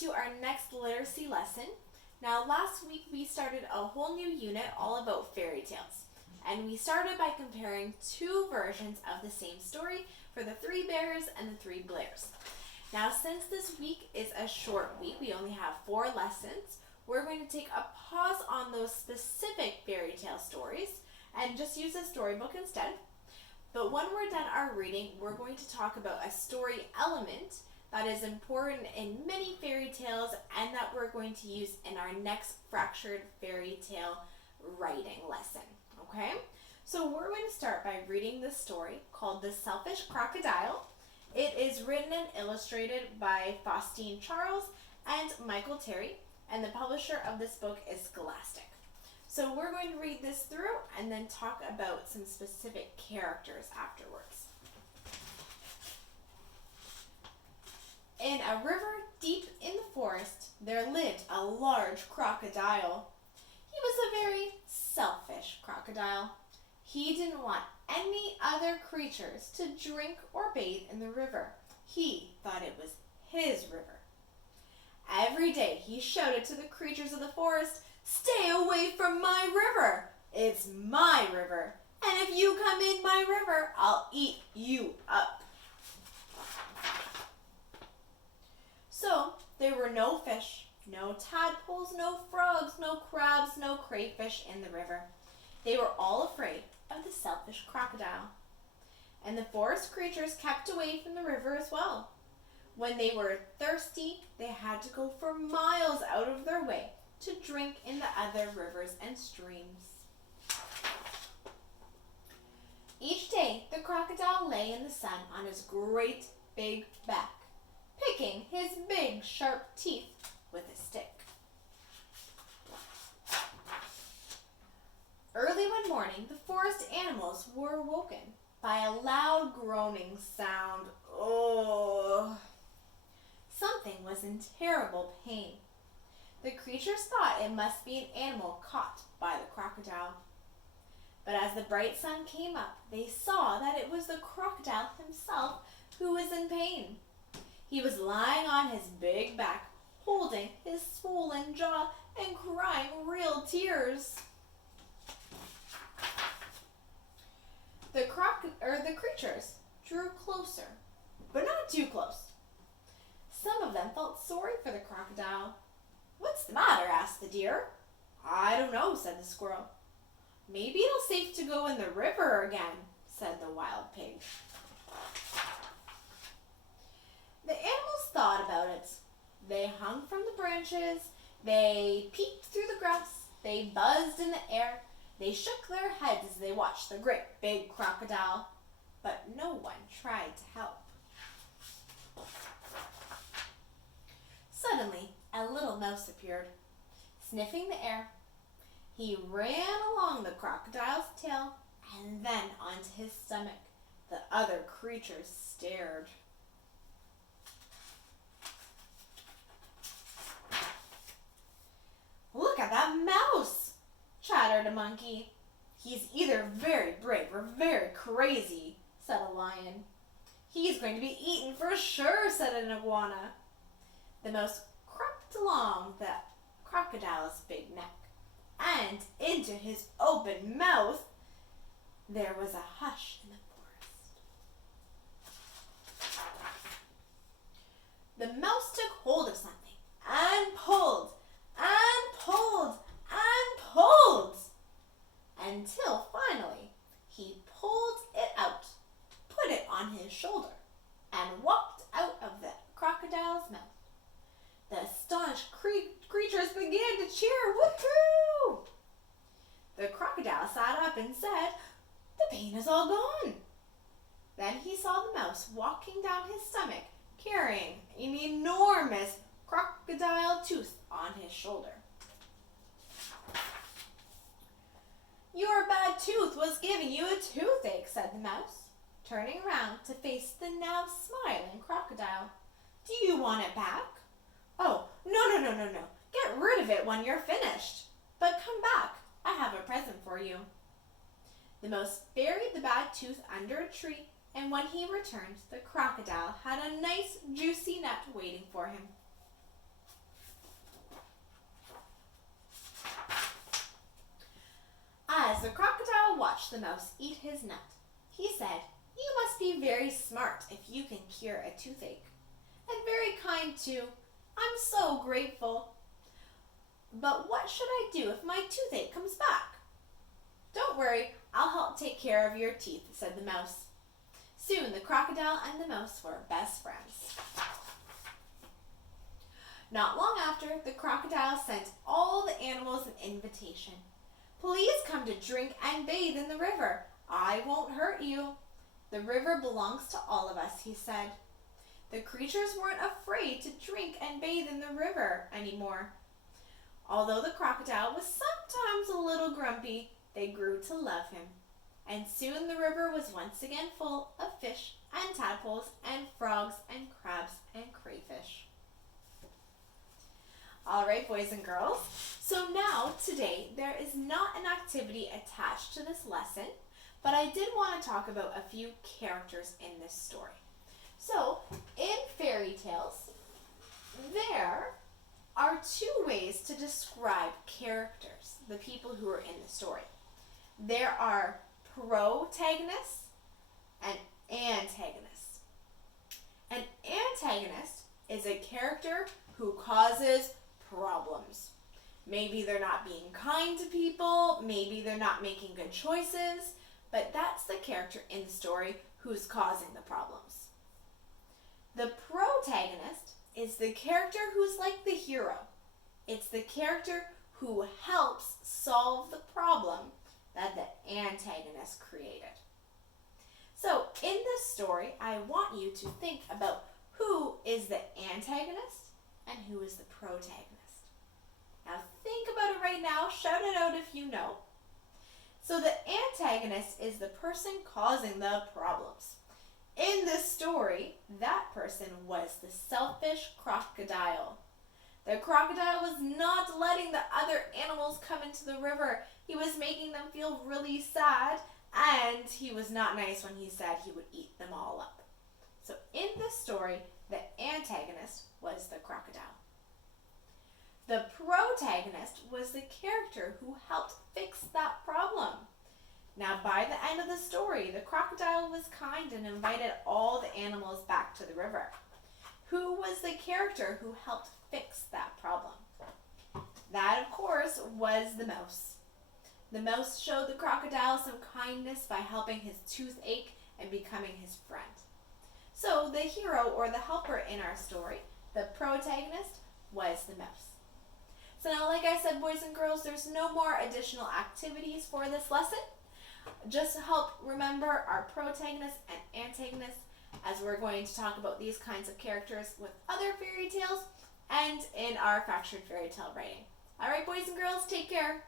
to our next literacy lesson. Now, last week we started a whole new unit all about fairy tales. And we started by comparing two versions of the same story for the Three Bears and the Three Blairs. Now, since this week is a short week, we only have 4 lessons, we're going to take a pause on those specific fairy tale stories and just use a storybook instead. But when we're done our reading, we're going to talk about a story element that is important in many fairy tales and that we're going to use in our next fractured fairy tale writing lesson. Okay? So we're going to start by reading this story called The Selfish Crocodile. It is written and illustrated by Faustine Charles and Michael Terry, and the publisher of this book is Scholastic. So we're going to read this through and then talk about some specific characters afterwards. In a river deep in the forest, there lived a large crocodile. He was a very selfish crocodile. He didn't want any other creatures to drink or bathe in the river. He thought it was his river. Every day he shouted to the creatures of the forest, "Stay away from my river! It's my river, and if you come in my river, I'll eat you up." So there were no fish, no tadpoles, no frogs, no crabs, no crayfish in the river. They were all afraid of the selfish crocodile. And the forest creatures kept away from the river as well. When they were thirsty, they had to go for miles out of their way to drink in the other rivers and streams. Each day, the crocodile lay in the sun on his great big back, picking his big sharp teeth with a stick. Early one morning, the forest animals were awoken by a loud groaning sound. Oh! Something was in terrible pain. The creatures thought it must be an animal caught by the crocodile. But as the bright sun came up, they saw that it was the crocodile himself who was in pain. He was lying on his big back, holding his swollen jaw and crying real tears. The creatures drew closer, but not too close. Some of them felt sorry for the crocodile. "What's the matter?" asked the deer. "I don't know," said the squirrel. "Maybe it'll safe to go in the river again," said the wild pig. The animals thought about it. They hung from the branches, they peeked through the grass, they buzzed in the air, they shook their heads as they watched the great big crocodile, but no one tried to help. Suddenly, a little mouse appeared, sniffing the air. He ran along the crocodile's tail and then onto his stomach. The other creatures stared. "Look at that mouse," chattered a monkey. "He's either very brave or very crazy," said a lion. "He's going to be eaten for sure," said an iguana. The mouse crept along the crocodile's big neck, and into his open mouth. There was a hush in the forest. The mouse took hold of something and pulled and pulled and pulled until finally he pulled it out, put it on his shoulder, and walked out of the crocodile's mouth. The astonished creatures began to cheer. Woohoo! The crocodile sat up and said, "The pain is all gone." Then he saw the mouse walking down his stomach, carrying an enormous crocodile tooth on his shoulder. "Your bad tooth was giving you a toothache," said the mouse, turning around to face the now smiling crocodile. "Do you want it back?" "Oh, no. Get rid of it when you're finished. But come back. I have a present for you." The mouse buried the bad tooth under a tree, and when he returned, the crocodile had a nice juicy nut waiting for him. the mouse eat his nut. He said, "You must be very smart if you can cure a toothache. And very kind too. I'm so grateful. But what should I do if my toothache comes back?" "Don't worry, I'll help take care of your teeth," said the mouse. Soon the crocodile and the mouse were best friends. Not long after, the crocodile sent all the animals an invitation. "Please come to drink and bathe in the river. I won't hurt you. The river belongs to all of us," he said. The creatures weren't afraid to drink and bathe in the river anymore. Although the crocodile was sometimes a little grumpy, they grew to love him. And soon the river was once again full of fish and tadpoles and frogs and crabs and crayfish. All right, boys and girls. So now, today, there is not an activity attached to this lesson, but I did want to talk about a few characters in this story. So, in fairy tales, there are two ways to describe characters, the people who are in the story. There are protagonists and antagonists. An antagonist is a character who causes problems. Maybe they're not being kind to people, maybe they're not making good choices, but that's the character in the story who's causing the problems. The protagonist is the character who's like the hero. It's the character who helps solve the problem that the antagonist created. So in this story, I want you to think about who is the antagonist and who is the protagonist. Now think about it right now, shout it out if you know. So the antagonist is the person causing the problems. In this story, that person was the selfish crocodile. The crocodile was not letting the other animals come into the river. He was making them feel really sad, and he was not nice when he said he would eat them all up. So in this story, the antagonist was the crocodile. The protagonist was the character who helped fix that problem. Now, by the end of the story, the crocodile was kind and invited all the animals back to the river. Who was the character who helped fix that problem? That, of course, was the mouse. The mouse showed the crocodile some kindness by helping his toothache and becoming his friend. So the hero or the helper in our story, the protagonist, was the mouse. So now, like I said, boys and girls, there's no more additional activities for this lesson. Just to help remember our protagonist and antagonist, as we're going to talk about these kinds of characters with other fairy tales and in our fractured fairy tale writing. All right, boys and girls, take care.